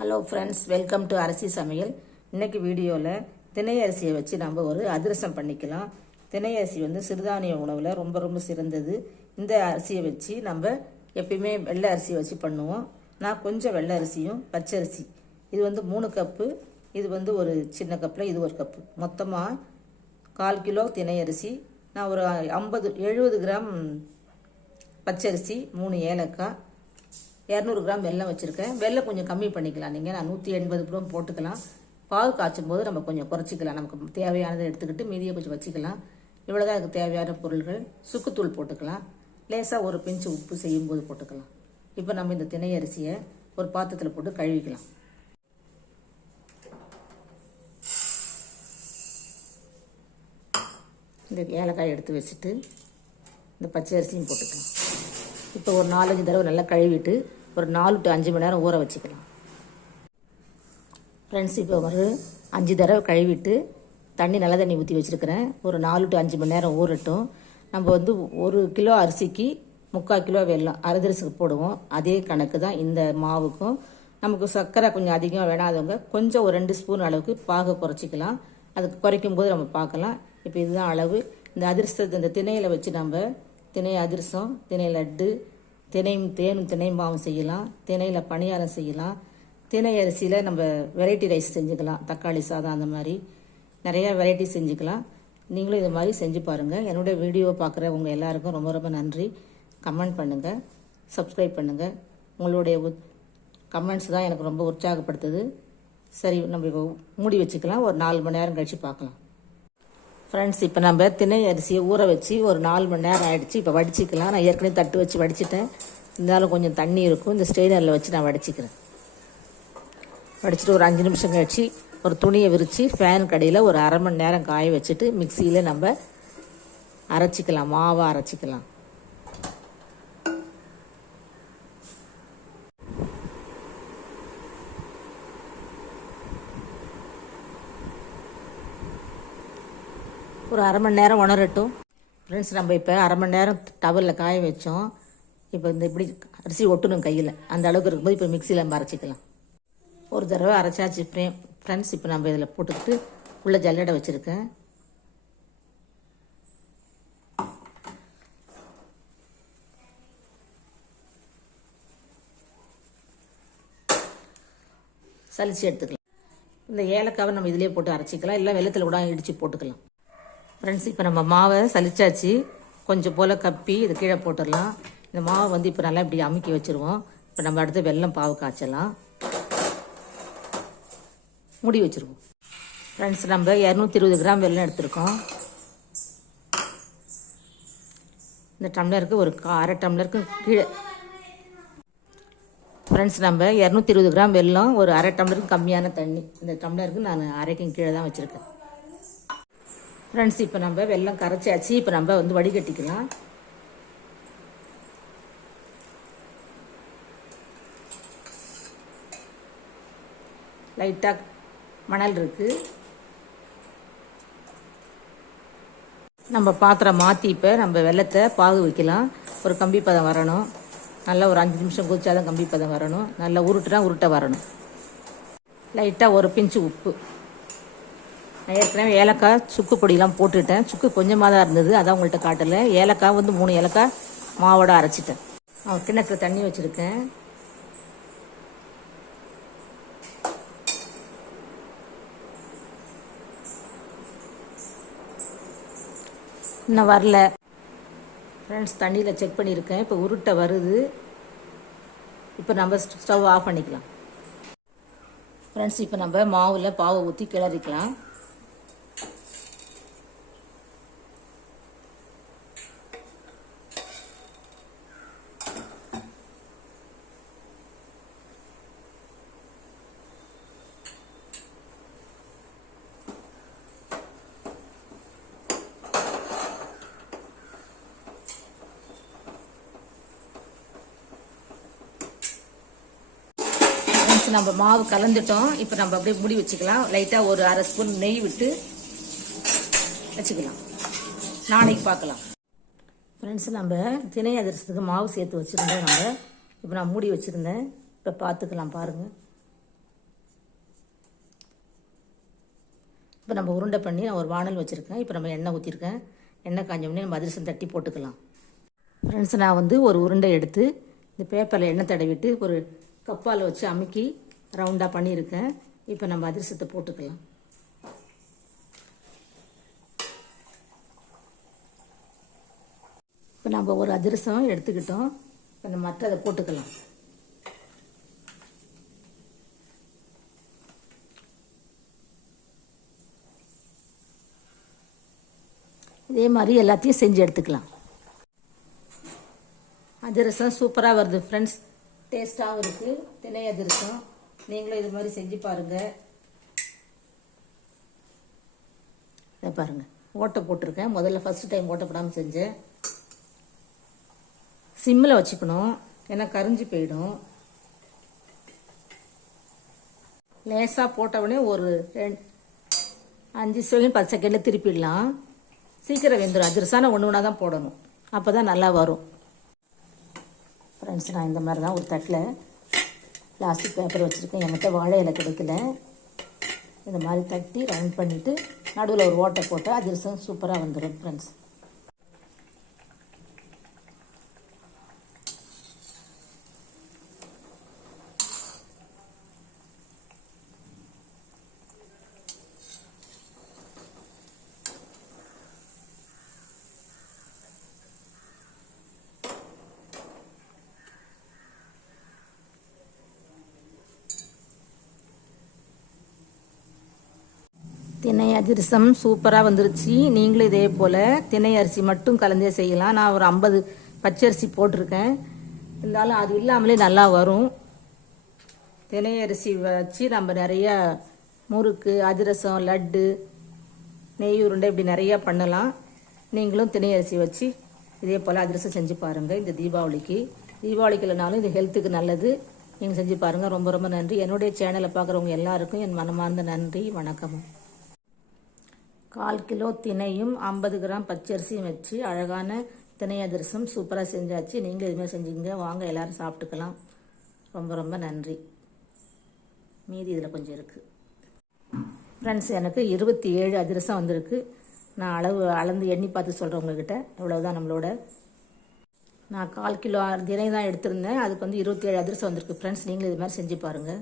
Hello friends welcome to அரிசி சமையல் இன்றைக்கி வீடியோவில் தினை அரிசியை வச்சு நம்ம ஒரு அதிரசம் பண்ணிக்கலாம். தினை அரிசி வந்து சிறுதானிய உணவில் ரொம்ப ரொம்ப சிறந்தது. இந்த அரிசியை வச்சு நம்ம எப்பயுமே வெள்ளை அரிசியை வச்சு பண்ணுவோம். நான் கொஞ்சம் வெள்ளை அரிசியும் பச்சரிசி இது வந்து மூணு கப்பு. இது வந்து ஒரு சின்ன கப்பில் இது ஒரு கப்பு. மொத்தமாக கால் கிலோ தினை அரிசி. நான் ஒரு ஐம்பது எழுபது கிராம் பச்சரிசி மூணு ஏலக்காய் இரநூறு கிராம் வெல்லம் வச்சுருக்கேன். வெல்லம் கொஞ்சம் கம்மி பண்ணிக்கலாம். நீங்கள் நான் நூற்றி எண்பது கிராம் போட்டுக்கலாம். பால் காய்ச்சும் போது நம்ம கொஞ்சம் குறைச்சிக்கலாம். நமக்கு தேவையானதை எடுத்துக்கிட்டு மீதியை கொஞ்சம் வச்சுக்கலாம். இவ்வளோதான் அதுக்கு தேவையான பொருள்கள். சுக்குத்தூள் போட்டுக்கலாம். லேசாக ஒரு பிஞ்சு உப்பு செய்யும்போது போட்டுக்கலாம். இப்போ நம்ம இந்த திணை அரிசியை ஒரு பாத்திரத்தில் போட்டு கழுவிக்கலாம். இந்த ஏலக்காய் எடுத்து வச்சுட்டு இந்த பச்சை அரிசியும் போட்டுக்கலாம். இப்போ ஒரு நாலஞ்சு தடவை நல்லா கழுவிட்டு ஒரு நாலு டு அஞ்சு மணி நேரம் ஊற வச்சுக்கலாம். ஃப்ரெண்ட்ஸ் இப்போ ஒரு அஞ்சு தடவை கழுவிட்டு தண்ணி நல்ல தண்ணி ஊற்றி வச்சுருக்கிறேன். ஒரு நாலு டு அஞ்சு மணி நேரம் ஊறட்டும். நம்ம வந்து ஒரு கிலோ அரிசிக்கு முக்கால் கிலோ வெல்லம் அரிதரிசிக்கு போடுவோம். அதே கணக்கு தான் இந்த மாவுக்கும். நமக்கு சர்க்கரை கொஞ்சம் அதிகம் வேணாதவங்க கொஞ்சம் ஒரு ரெண்டு ஸ்பூன் அளவுக்கு பாக குறைச்சிக்கலாம். அதுக்கு குறைக்கும் போது நம்ம பார்க்கலாம். இப்போ இதுதான் அளவு. இந்த அதிரசத்தை இந்த திணையில் வச்சு நம்ம திணை அதிரசம் திணை லட்டு தினையும் தேனும் தினையும் மாவும் செய்யலாம். தினையில் பணியாரம் செய்யலாம். தினை அரிசியில் நம்ம வெரைட்டி ரைஸ் செஞ்சுக்கலாம். தக்காளி சாதம் அந்த மாதிரி. நிறையா வெரைட்டி செஞ்சுக்கலாம். நீங்களும் இது மாதிரி செஞ்சு பாருங்கள் என்னுடைய வீடியோ பார்க்குற உங்கள் எல்லாருக்கும் ரொம்ப ரொம்ப நன்றி. கமெண்ட் பண்ணுங்கள் சப்ஸ்கிரைப் பண்ணுங்கள் உங்களுடைய கமெண்ட்ஸ் தான் எனக்கு ரொம்ப உற்சாகப்படுத்துது. சரி நம்ம இப்போ மூடி வச்சுக்கலாம். ஒரு நாலு மணி நேரம் கழித்து பார்க்கலாம். ஃப்ரெண்ட்ஸ் இப்போ நம்ம திணை அரிசியை ஊற வச்சு ஒரு நாலு மணி நேரம் ஆகிடுச்சு இப்போ வடிச்சிக்கலாம். நான் ஏற்கனவே தட்டு வச்சு வடிச்சிட்டேன். இருந்தாலும் கொஞ்சம் தண்ணி இருக்கும். இந்த ஸ்ட்ரெயினரில் வச்சு நான் வடிச்சிக்கிறேன். வடிச்சிட்டு ஒரு அஞ்சு நிமிஷம் கழிச்சு ஒரு துணியை விரித்து ஃபேன் கடையில் ஒரு அரை மணி நேரம் காய வச்சுட்டு மிக்சியில் நம்ம அரைச்சிக்கலாம். மாவை அரைச்சிக்கலாம். ஒரு அரை மணி நேரம் உணரட்டும். ஃப்ரெண்ட்ஸ் நம்ம இப்போ அரை மணி நேரம் டவலில் காய வச்சோம். இப்போ இந்த இப்படி அரிசி ஒட்டணும் கையில். அந்த அளவுக்கு இருக்கும்போது இப்போ மிக்சியில் நம்ம அரைச்சிக்கலாம். ஒரு தடவை அரைச்சாச்சு. ஃப்ரேம் ஃப்ரெண்ட்ஸ் இப்போ நம்ம இதில் போட்டுக்கிட்டு உள்ளே ஜல்லடை வச்சுருக்கேன். சலிச்சு எடுத்துக்கலாம். இந்த ஏலக்காவை நம்ம இதிலே போட்டு அரைச்சிக்கலாம். இல்லை வெள்ளத்தில் கூட இடித்து போட்டுக்கலாம். ஃப்ரெண்ட்ஸ் இப்போ நம்ம மாவை சலிச்சாச்சு. கொஞ்சம் போல் கப்பி இது கீழே போட்டுடலாம். இந்த மாவை வந்து இப்போ நல்லா இப்படி அமுக்கி வச்சுருவோம். இப்போ நம்ம அடுத்து வெல்லம் பாவு காய்ச்சலாம். மூடி வச்சுருவோம். ஃப்ரெண்ட்ஸ் நம்ம இரநூத்தி இருபது கிராம் வெல்லம் எடுத்திருக்கோம். இந்த டம்ளருக்கு ஒரு கா அரை டம்ளருக்கு கீழே. ஃப்ரெண்ட்ஸ் நம்ம இரநூத்தி இருபது கிராம் வெல்லம் ஒரு அரை டம்ளருக்கு கம்மியான தண்ணி. இந்த டம்ளருக்கு நான் அரைக்கும் கீழே தான் வச்சுருக்கேன். ஃப்ரெண்ட்ஸ் இப்போ நம்ம வெள்ளம் கரைச்சாச்சு. இப்போ நம்ம வந்து வடிகட்டிக்கலாம். லைட்டாக மணல் இருக்குது நம்ம பாத்திரம் மாற்றி இப்போ நம்ம வெள்ளத்தை பாகு வைக்கலாம். ஒரு கம்பி பதம் வரணும். நல்லா ஒரு அஞ்சு நிமிஷம் குதிச்சாதான் கம்பி பதம் வரணும். நல்லா உருட்டுனா உருட்டை வரணும். லைட்டாக ஒரு பிஞ்சு உப்பு. நான் ஏற்கனவே ஏலக்காய் சுக்கு பொடியெலாம் போட்டுட்டேன். சுக்கு கொஞ்சமாக தான் இருந்தது. அதான் உங்கள்கிட்ட காட்டலை. ஏலக்காய் வந்து மூணு ஏலக்காய் மாவோட அரைச்சிட்டேன். அவன் கிணத்துல தண்ணி வச்சுருக்கேன். இன்னும் வரல. ஃப்ரெண்ட்ஸ் தண்ணியில் செக் பண்ணியிருக்கேன். இப்போ உருட்டை வருது. இப்போ நம்ம ஸ்டவ் ஆஃப் பண்ணிக்கலாம். ஃப்ரெண்ட்ஸ் இப்போ நம்ம மாவில் பாவை ஊற்றி கிளறிக்கலாம். நம்ம மாவு கலந்துட்டோம். இப்போ நம்ம அப்படியே மூடி வச்சுக்கலாம். லைட்டாக ஒரு அரை ஸ்பூன் நெய் விட்டு வச்சுக்கலாம். நாளைக்கு பார்க்கலாம். ஃப்ரெண்ட்ஸ் நம்ம தினை அதிர்சத்துக்கு மாவு சேர்த்து வச்சுருந்தோம் நம்ம. இப்போ நான் மூடி வச்சுருந்தேன். இப்போ பார்த்துக்கலாம் பாருங்கள் இப்போ நம்ம உருண்டை பண்ணி நான் ஒரு வானல் வச்சுருக்கேன். இப்போ நம்ம எண்ணெய் ஊற்றிருக்கேன் எண்ணெய் காஞ்சோடனே நம்ம அதிரசம் தட்டி போட்டுக்கலாம். ஃப்ரெண்ட்ஸ் நான் வந்து ஒரு உருண்டை எடுத்து இந்த பேப்பரில் எண்ணெய் தடவிட்டு ஒரு கப்பால் வச்சு அமுக்கி ரவுண்டாக பண்ணியிருக்கேன். இப்போ நம்ம அதிரசத்தை போட்டுக்கலாம். இப்போ நம்ம ஒரு அதிரசம் எடுத்துக்கிட்டோம். இப்போ நம்ம மற்றதை போட்டுக்கலாம். இதே மாதிரி எல்லாத்தையும் செஞ்சு எடுத்துக்கலாம். அதிரசம் சூப்பராக வருது ஃப்ரெண்ட்ஸ் டேஸ்ட்டாகவும் இருக்குது திணை அதிரசம் நீங்களும் இது மாதிரி செஞ்சு பாருங்கள் இதை பாருங்கள் ஓட்டை போட்டிருக்கேன். முதல்ல ஃபஸ்ட்டு டைம் ஓட்டை போடாமல் செஞ்சேன். சிம்மில் வச்சுக்கணும். ஏன்னா கரிஞ்சு போயிடும். லேசாக போட்ட உடனே ஒரு ரெண்டு அஞ்சு செகண்ட் பத்து செகண்டில் திருப்பிடலாம். சீக்கிரம் வெந்துடும் அதிரசான ஒன்று ஒன்றா தான் போடணும். அப்போ தான் நல்லா வரும். ஃப்ரெண்ட்ஸ் நான் இந்த மாதிரி தான் ஒரு தட்டில் பிளாஸ்டிக் பேப்பர் வச்சுருக்கேன். என்கிட்ட வாழை இலை கிடைக்கல. இந்த மாதிரி தட்டி ரவுண்ட் பண்ணிவிட்டு நடுவில் ஒரு ஓட்டை போட்டால் அதிரசம் சூப்பராக வந்துடும் ஃப்ரெண்ட்ஸ் திணை அதிரசம் சூப்பராக வந்துருச்சு. நீங்களும் இதே போல் திணை அரிசி மட்டும் கலந்தே செய்யலாம். நான் ஒரு ஐம்பது பச்சரிசி போட்டிருக்கேன். இருந்தாலும் அது இல்லாமலே நல்லா வரும். திணை அரிசி வச்சு நம்ம நிறையா முறுக்கு அதிரசம் லட்டு நெய் உருண்டை இப்படி நிறையா பண்ணலாம். நீங்களும் திணை அரிசி வச்சு இதே போல் அதிரசம் செஞ்சு பாருங்கள் இந்த தீபாவளிக்கு. தீபாவளிக்கு இல்லைனாலும் இது ஹெல்த்துக்கு நல்லது. நீங்கள் செஞ்சு பாருங்கள் ரொம்ப ரொம்ப நன்றி. என்னுடைய சேனலை பார்க்குறவங்க எல்லாருக்கும் என் மனமார்ந்த நன்றி. வணக்கமும். கால் கிலோ தினையும் ஐம்பது கிராம் பச்சரிசியும் வச்சு அழகான திணை அதிரசம் சூப்பராக செஞ்சாச்சு. நீங்களும் இதுமாதிரி செஞ்சுங்க வாங்க எல்லோரும் சாப்பிட்டுக்கலாம். ரொம்ப ரொம்ப நன்றி. மீதி இதில் கொஞ்சம் இருக்குது ஃப்ரெண்ட்ஸ் எனக்கு இருபத்தி ஏழு அதிரசம் வந்திருக்கு. நான் அளவு அளந்து எண்ணி பார்த்து சொல்கிறேன் உங்ககிட்ட. இவ்வளவுதான் நம்மளோட. நான் கால் கிலோ தினை தான் எடுத்திருந்தேன். அதுக்கு வந்து இருபத்தி ஏழு அதிரசம் வந்திருக்கு. ஃப்ரெண்ட்ஸ் நீங்களும் இது மாதிரி செஞ்சு பாருங்கள்